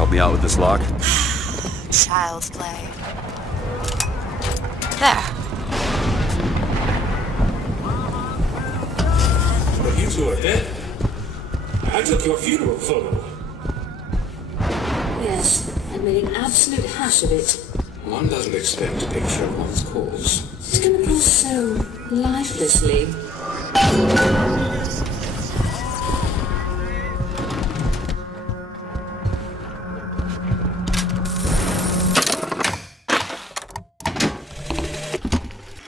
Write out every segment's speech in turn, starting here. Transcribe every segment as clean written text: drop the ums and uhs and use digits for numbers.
Help me out with this lock? Child's play. There. But you two are dead. I took your funeral photo. Yes, I made an absolute hash of it. One doesn't expect a picture of one's cause. It's come across so lifelessly.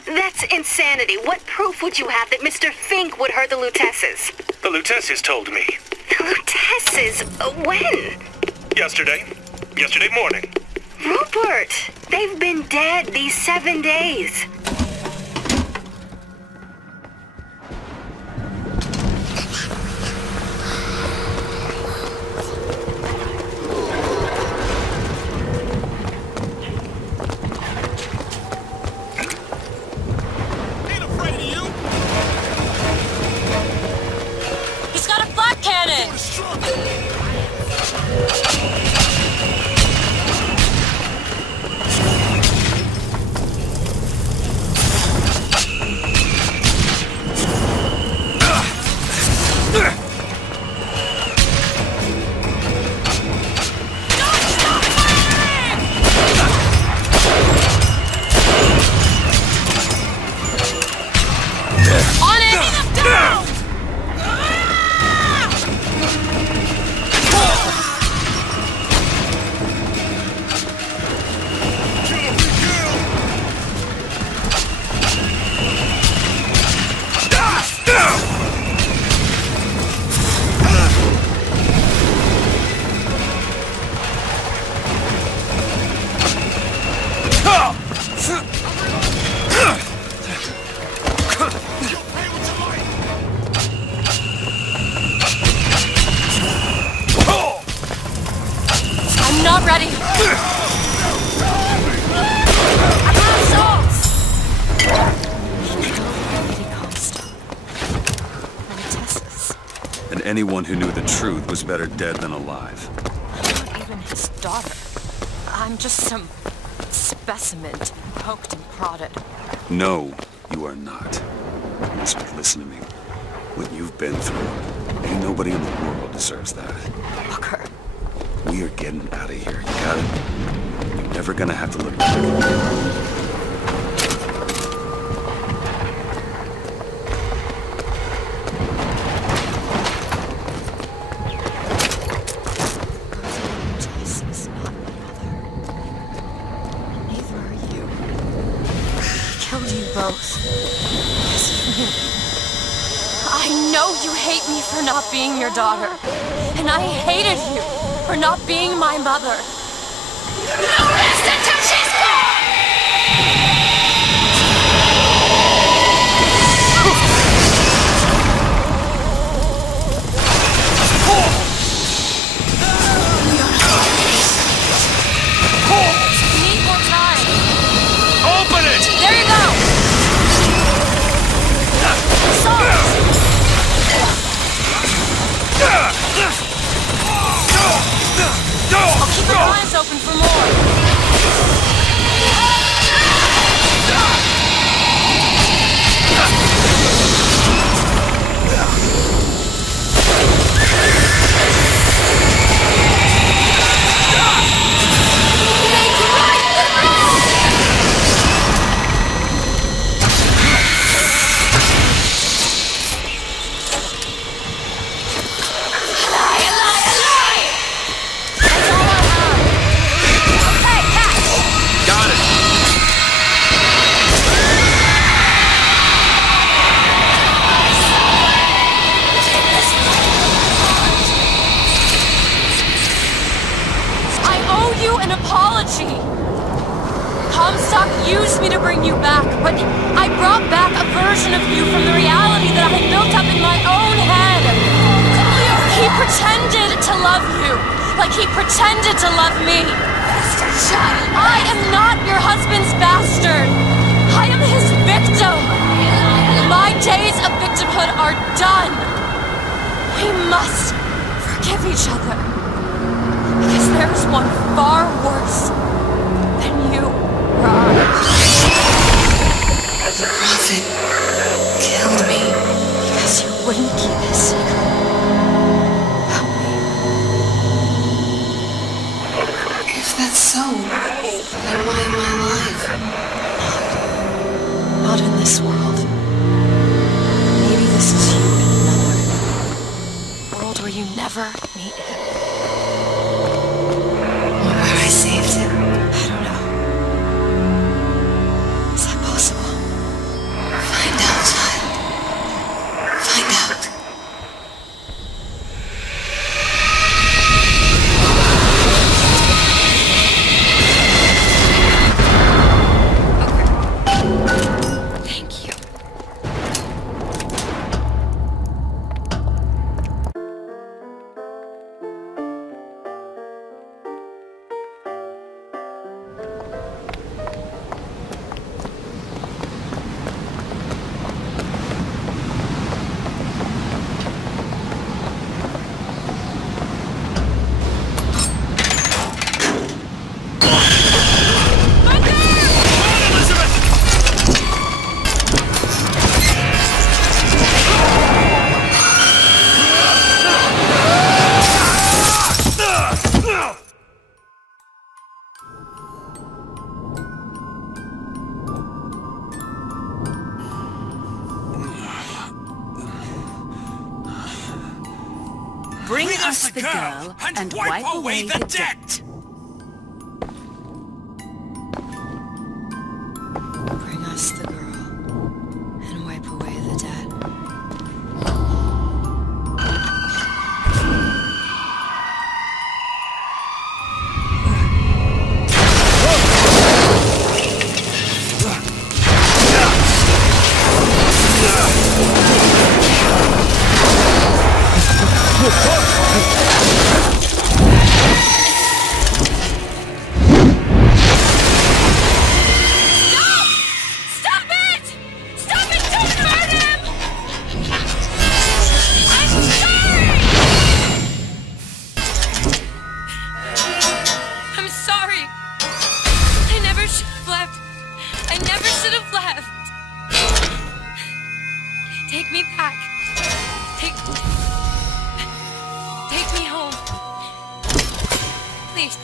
That's insanity. What proof would you have that Mr. Fink would hurt the Lutesses? The Lutesses told me. The Lutesses? When? Yesterday. Yesterday morning. Rupert! They've been dead these 7 days. He's got a flak cannon! On it! Down! I'm not ready. I have salts. And anyone who knew the truth was better dead than alive. I'm not even his daughter. I'm just some specimen to be poked and prodded. No, you are not. Elizabeth, listen to me. What you've been through, ain't nobody in the world deserves that. Booker. We are getting out of here, you got it? You're never gonna have to look back. This is not my mother. Neither are you. I killed you both. Because of me. I know you hate me for not being your daughter. And I hated you for not being my mother. No rest until she's gone! Need more time. Open it! There you go! Salt! I'll keep your eyes open for more. me to bring you back, but I brought back a version of you from the reality that I had built up in my own head. He pretended to love you, like he pretended to love me. I am not your husband's bastard. I am his victim. My days of victimhood are done. We must forgive each other, because there's one far worse than you or I. The prophet killed me Because you wouldn't keep his secret about me. If that's so, then why am I alive? Not in this world. Maybe this is you in another world where you never meet him. Or where I saved him? I don't know. Is that possible? Find out, child. Find out. Thank you. Bring us the girl and wipe away the debt. Bring us the girl and wipe away the debt. Stop it! Stop it! Don't hurt him! I'm sorry! I'm sorry. I never should have left. I never should have left. Take me back. Take me home. Please.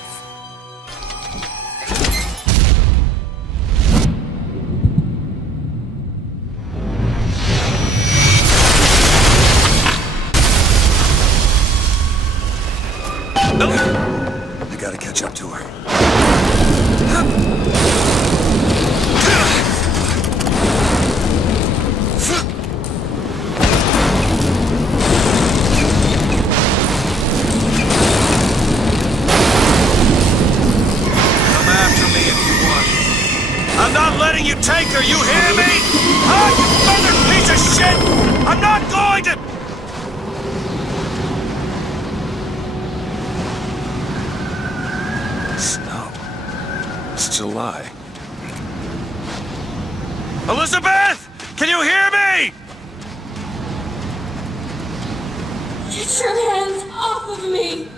I gotta catch up to her. Come after me if you want. I'm not letting you take her, you hear me? Oh, you mother piece of shit! I'm not going to... Snow. It's July. Elizabeth! Can you hear me? Get your hands off of me!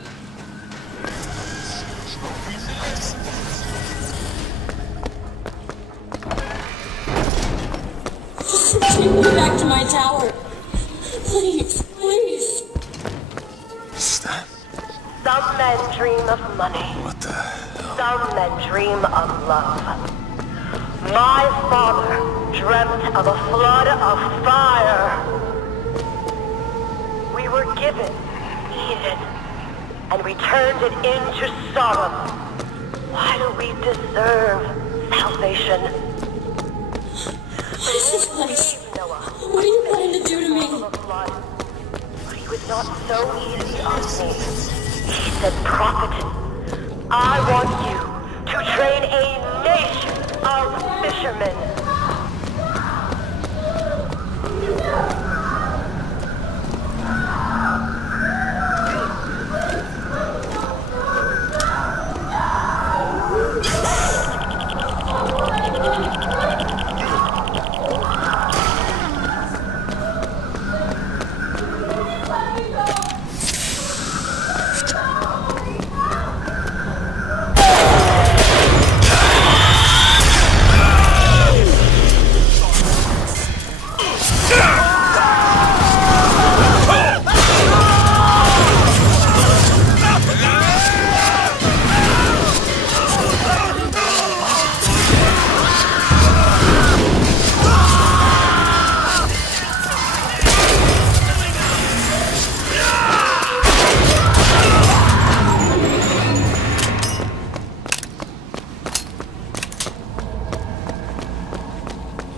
Just take me back to my tower. Please, please. Stan, Some men dream of money. what the hell? Some men dream of love. My father dreamt of a flood of fire. We were given Eden, and we turned it into Sodom. Why do we deserve salvation? Jesus Christ. Noah, What are you planning to do to me? of blood. But he was not so easy on me. He said, prophet, I want you to train a nation of fishermen.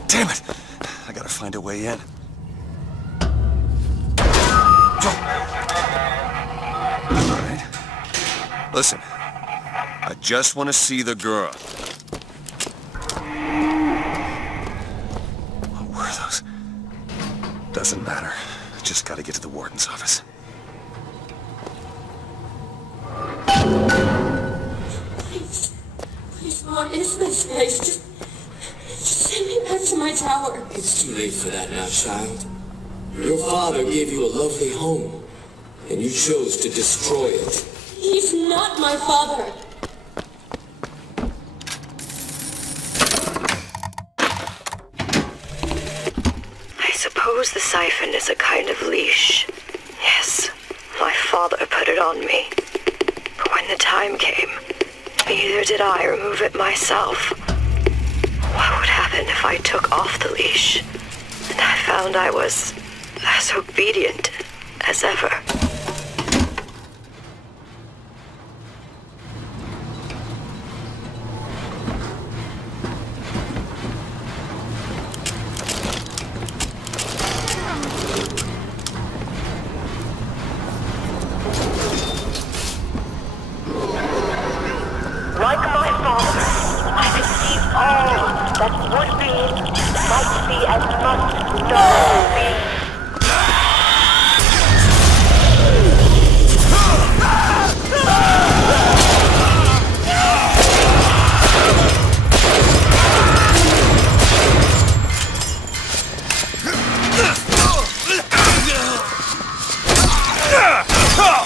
Damn it! I gotta find a way in. Alright. Listen. I just want to see the girl. What were those? Doesn't matter. Just gotta get to the warden's office. Please, what is this place? Just send me back to my tower. It's too late for that now, child. Your father gave you a lovely home, and you chose to destroy it. He's not my father. I suppose the siphon is a kind of leash. Yes, my father put it on me. But when the time came, neither did I remove it myself. What would happen if I took off the leash, and I found I was as obedient as ever? Like my father, I conceived all that would be, might be, and must not be.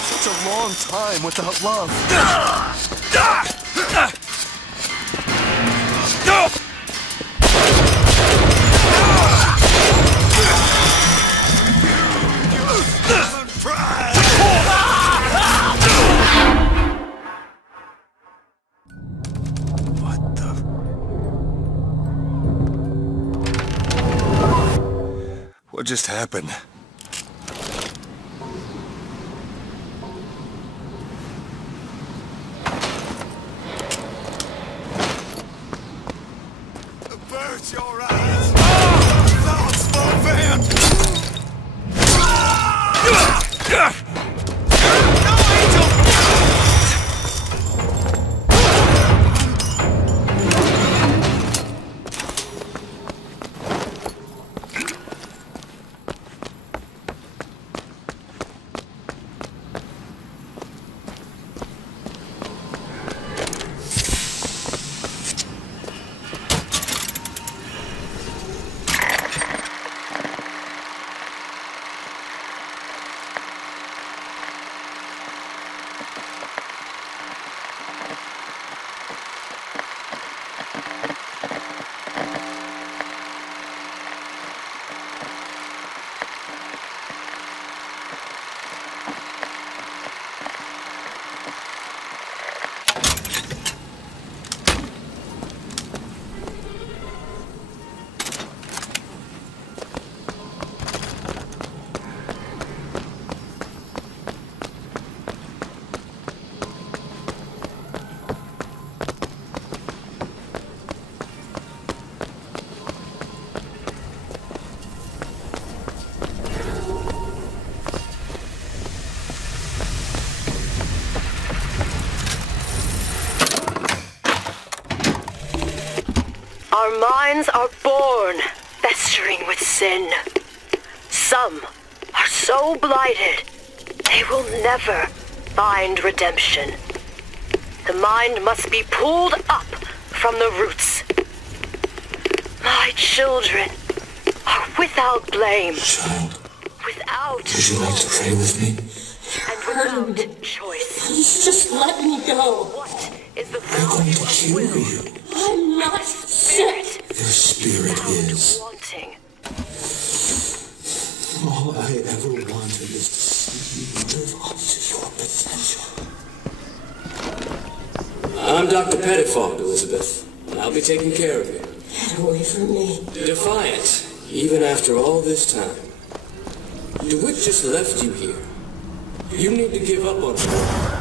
Such a long time without love. What the? What just happened? Avert your eyes! Thoughts moving! No angel! Our minds are born festering with sin. Some are so blighted, they will never find redemption. The mind must be pulled up from the roots. My children are without blame. Child, Without would you like to pray with me? and without choice. Please just let me go. What is the I'm going value to of heal will? you. I'm not sick. Your spirit is. Wanting. All I ever wanted is to see you live up to your potential. I'm Dr. Pettifog, Elizabeth. I'll be taking care of you. Get away from me. Defiant, even after all this time. DeWitt just left you here. You need to give up on her.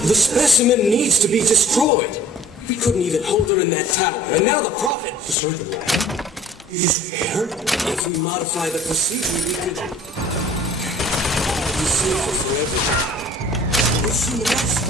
The specimen needs to be destroyed. We couldn't even hold her in that tower, and now the Prophet is here. If we modify the procedure, we could be safer for everyone. We'll see the next.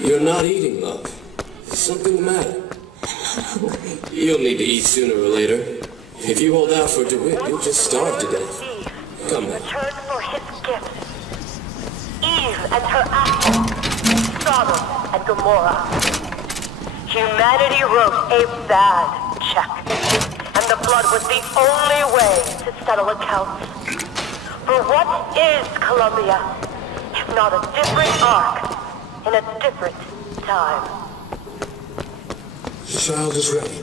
You're not eating, love. Is something the matter? I'm hungry. You'll need to eat sooner or later. If you hold out for DeWitt, you'll just starve to death. Come on. Return for his gifts. Eve and her apple. Sodom and Gomorrah. Humanity wrote a bad check. And the blood was the only way to settle accounts. For what is Columbia, if not a different arc in a different time? The child is ready.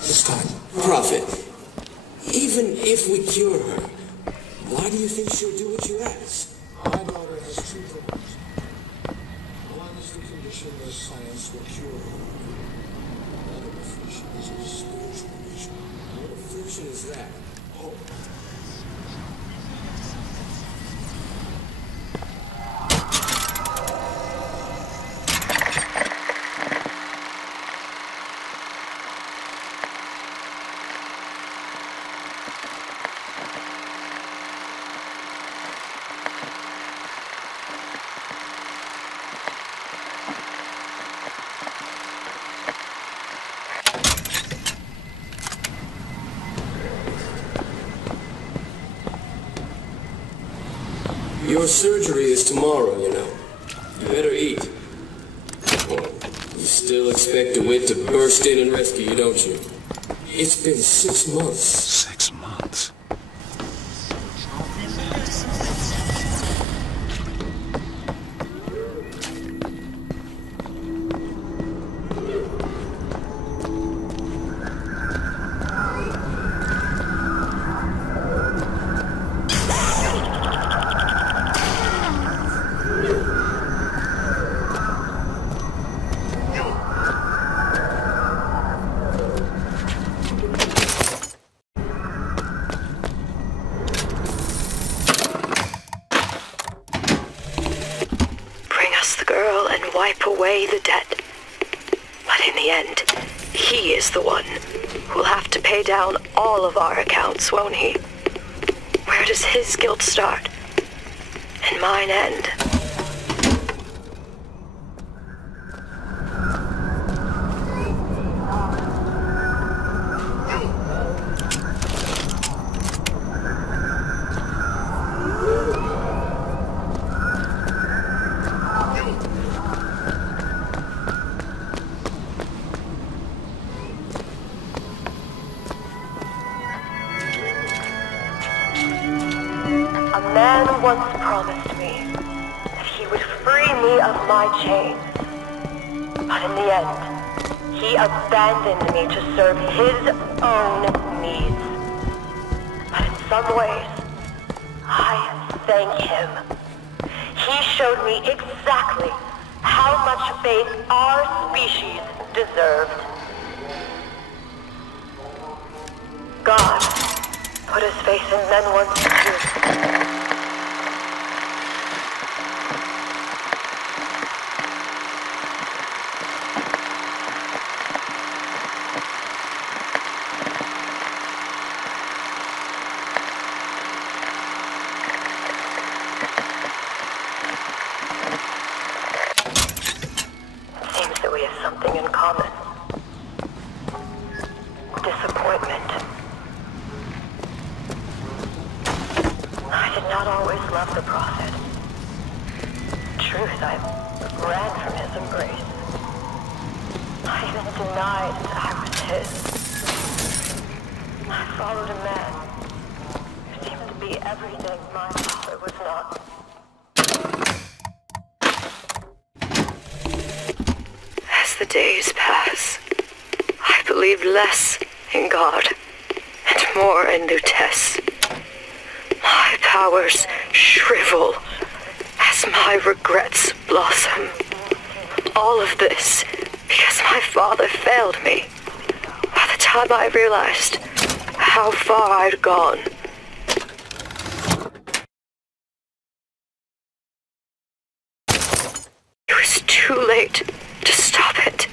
This time. Prophet, even if we cure her, why do you think she'll do what you ask? My daughter has two problems. One is the condition that science will cure her. Another affliction is a spiritual nature. What affliction is that? Hope. Your surgery is tomorrow, you know. You better eat. Well, you still expect DeWitt to burst in and rescue you, don't you? It's been 6 months. 6 months. wipe away the debt. But in the end, he is the one who'll have to pay down all of our accounts, won't he? Where does his guilt start and mine end? A man once promised me that he would free me of my chains. But in the end, he abandoned me to serve his own needs. But in some ways, I thank him. He showed me exactly how much faith our species deserved. God put his faith in men once too. Seems that we have something in common. Disappointment. I did not always love the prophet. Truth, I ran from his embrace. I even denied that I was his. I followed a man who seemed to be everything my father was not. As the days pass, I believe less in God and more in Lutece. My powers shrivel as my regrets blossom. All of this because my father failed me. By the time I realized how far I'd gone, it was too late to stop it.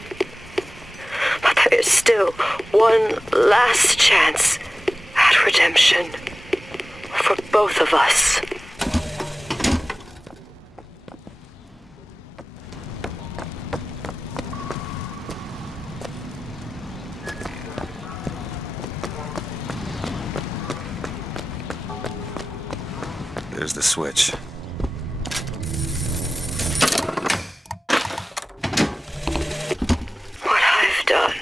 But there is still one last chance at redemption for both of us. There's the switch. What I've done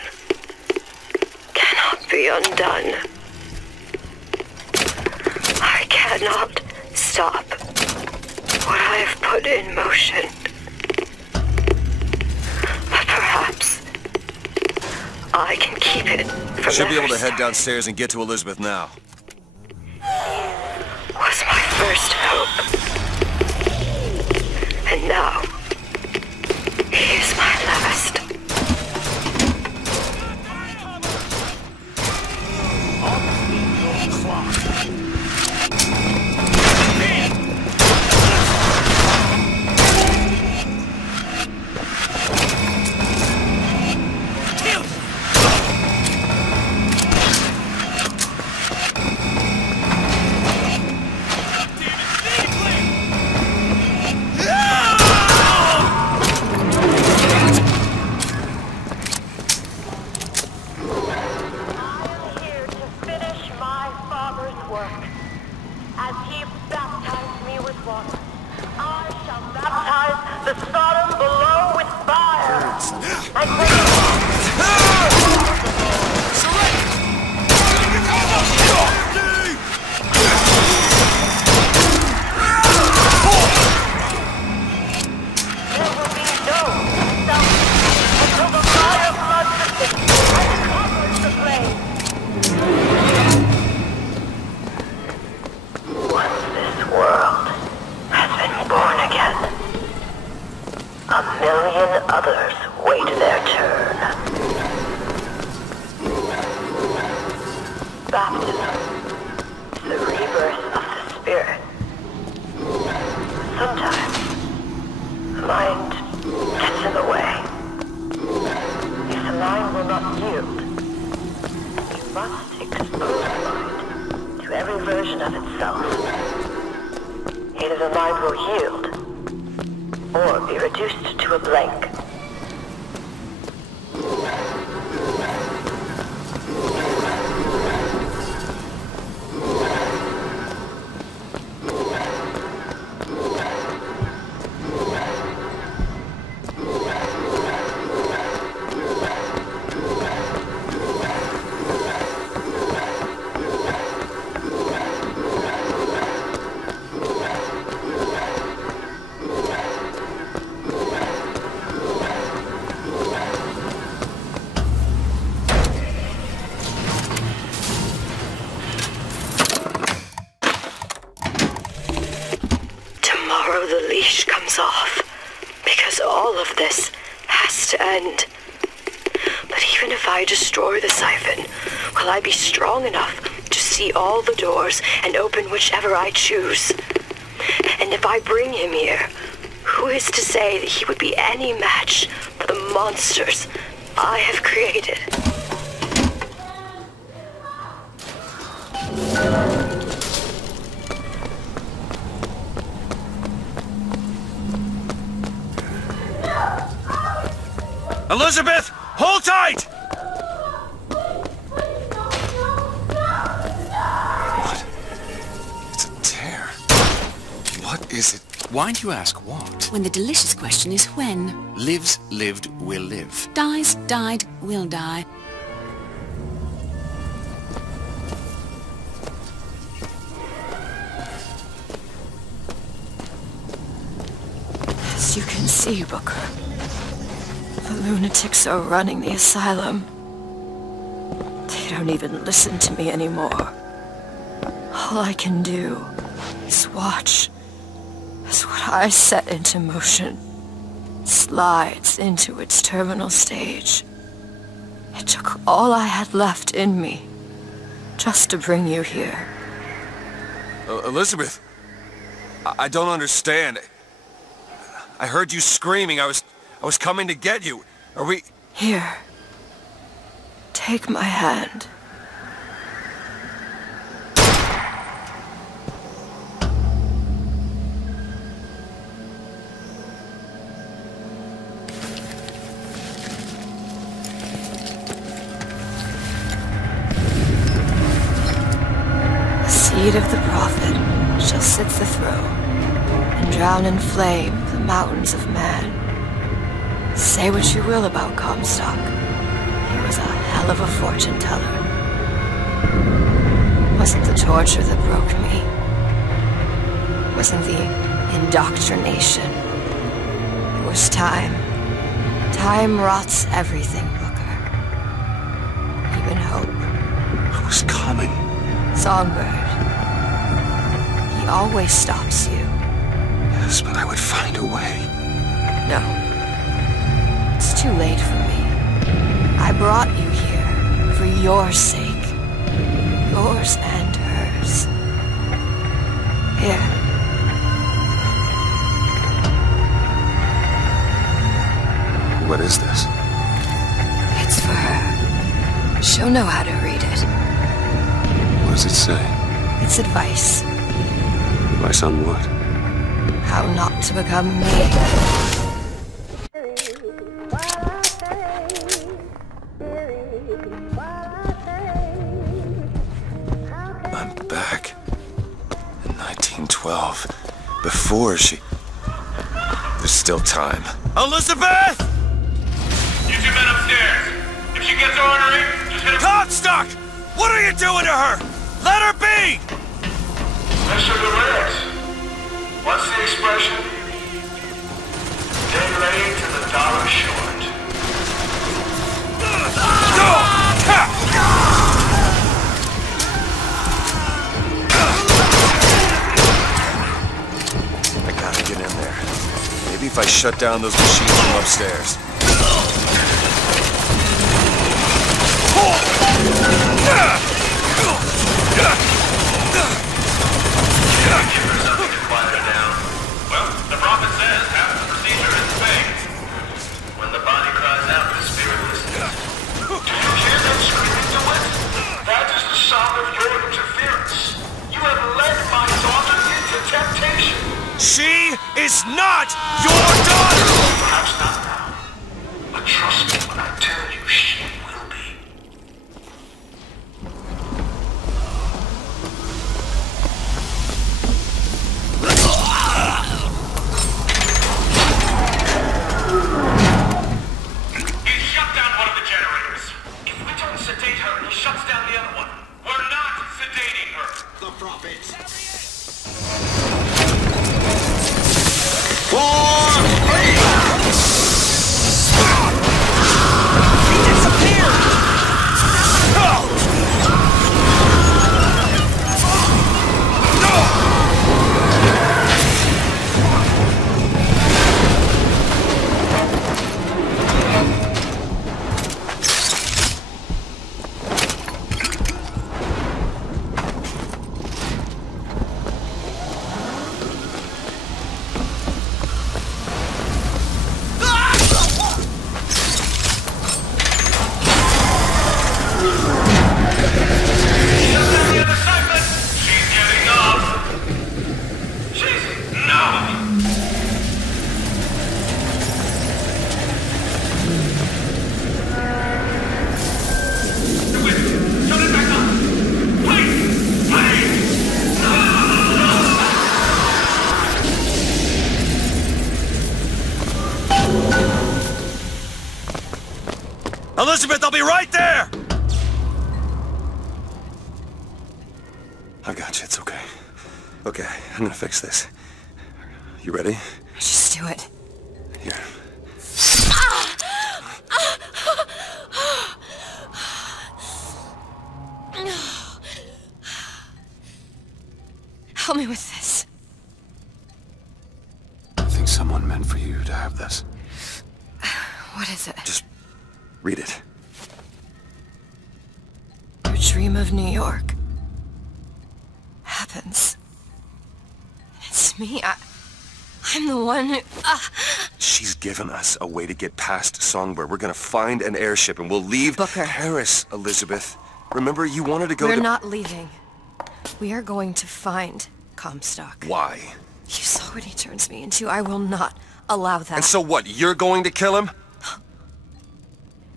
cannot be undone. I cannot stop what I have put in motion. But perhaps I can keep it from Should be able to others. head downstairs and get to Elizabeth now. Was my first hope. And now, he is my last. Others wait their turn. Baptism, the rebirth of the spirit. Sometimes the mind gets your mind will yield, or be reduced to a blank. This has to end. But even if I destroy the siphon, will I be strong enough to see all the doors and open whichever I choose? And if I bring him here, who is to say that he would be any match for the monsters I have created? Elizabeth, hold tight! What? It's a tear. What is it? Why do you ask what? When the delicious question is when. Lives, lived, will live. Dies, died, will die. As you can see, Booker, the lunatics are running the asylum. They don't even listen to me anymore. All I can do is watch as what I set into motion slides into its terminal stage. It took all I had left in me just to bring you here. Elizabeth, I don't understand. I heard you screaming. I was coming to get you. Are we... Here. Take my hand. The seed of the prophet shall sit the throne and drown in flame the mountains of man. Say what you will about Comstock. He was a hell of a fortune teller. Wasn't the torture that broke me. Wasn't the indoctrination. It was time. Time rots everything, Booker. Even hope. I was coming. Songbird. He always stops you. Yes, but I would find a way. No. It's too late for me. I brought you here for your sake. Yours and hers. Here. What is this? It's for her. She'll know how to read it. What does it say? It's advice. Advice on what? How not to become me. I'm back. In 1912. Before she... There's still time. Elizabeth! You two men upstairs. If she gets ornery, just hit her... Comstock! What are you doing to her? Let her be! Mr. Durant, what's the expression? Day late and the dollar short. I gotta get in there. Maybe if I shut down those machines from upstairs. Something to quiet her down. Well, the prophet says half the procedure is phased. When the body cries out, the spirit listens. Do you hear them screaming to it? That is the sound of your interference. You have led my daughter into temptation. She is not your daughter! Perhaps not now. But trust me when I tell you she will be. He shut down one of the generators. If we don't sedate her, he shuts down the other one. We're not sedating her. The Prophet. Elizabeth, I'll be right there! I got you, it's okay. Okay, I'm gonna fix this. You ready? Just do it. Here. Help me with this. I think someone meant for you to have this. What is it? Just read it. Your dream of New York happens. It's me. I'm the one who... She's given us a way to get past Songbird. We're gonna find an airship and we'll leave Booker. Paris, Elizabeth. Remember, you wanted to go We're to... not leaving. We are going to find Comstock. Why? You saw what he turns me into. I will not allow that. And so what, you're going to kill him?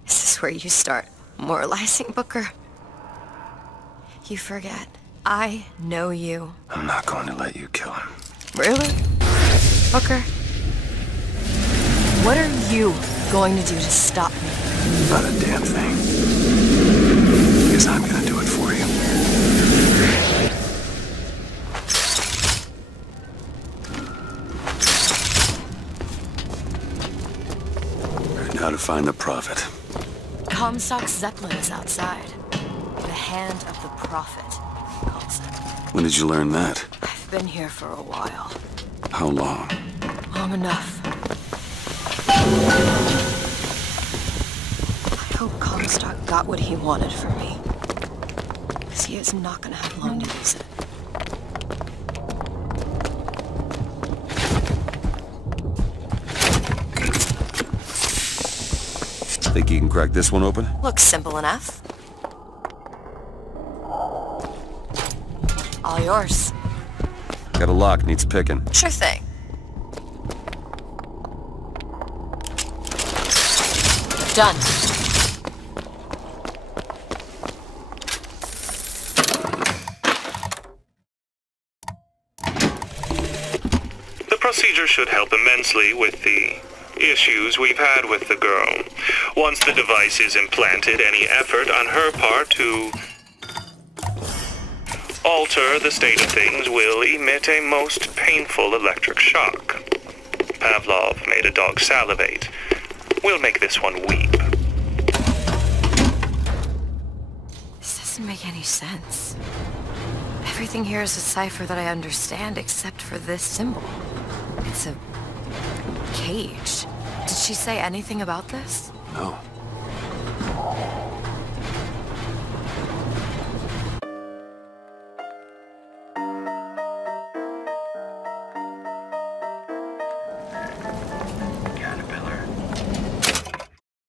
Is this where you start moralizing, Booker? You forget. I know you. I'm not going to let you kill him. Really? Booker? What are you going to do to stop me? Not a damn thing. Because I'm gonna do it for you. Right, now to find the Prophet. Comstock's Zeppelin is outside. The hand of the Prophet, he calls it. When did you learn that? I've been here for a while. How long? Long enough. I hope Comstock got what he wanted from me. Because he is not going to have long to use it. Think you can crack this one open? Looks simple enough. All yours. Got a lock, needs picking. Sure thing. Done. The procedure should help immensely with the issues we've had with the girl. Once the device is implanted, any effort on her part to alter the state of things will emit a most painful electric shock. Pavlov made a dog salivate. We'll make this one weep. This doesn't make any sense. Everything here is a cipher that I understand except for this symbol. It's a cage. Did she say anything about this? No.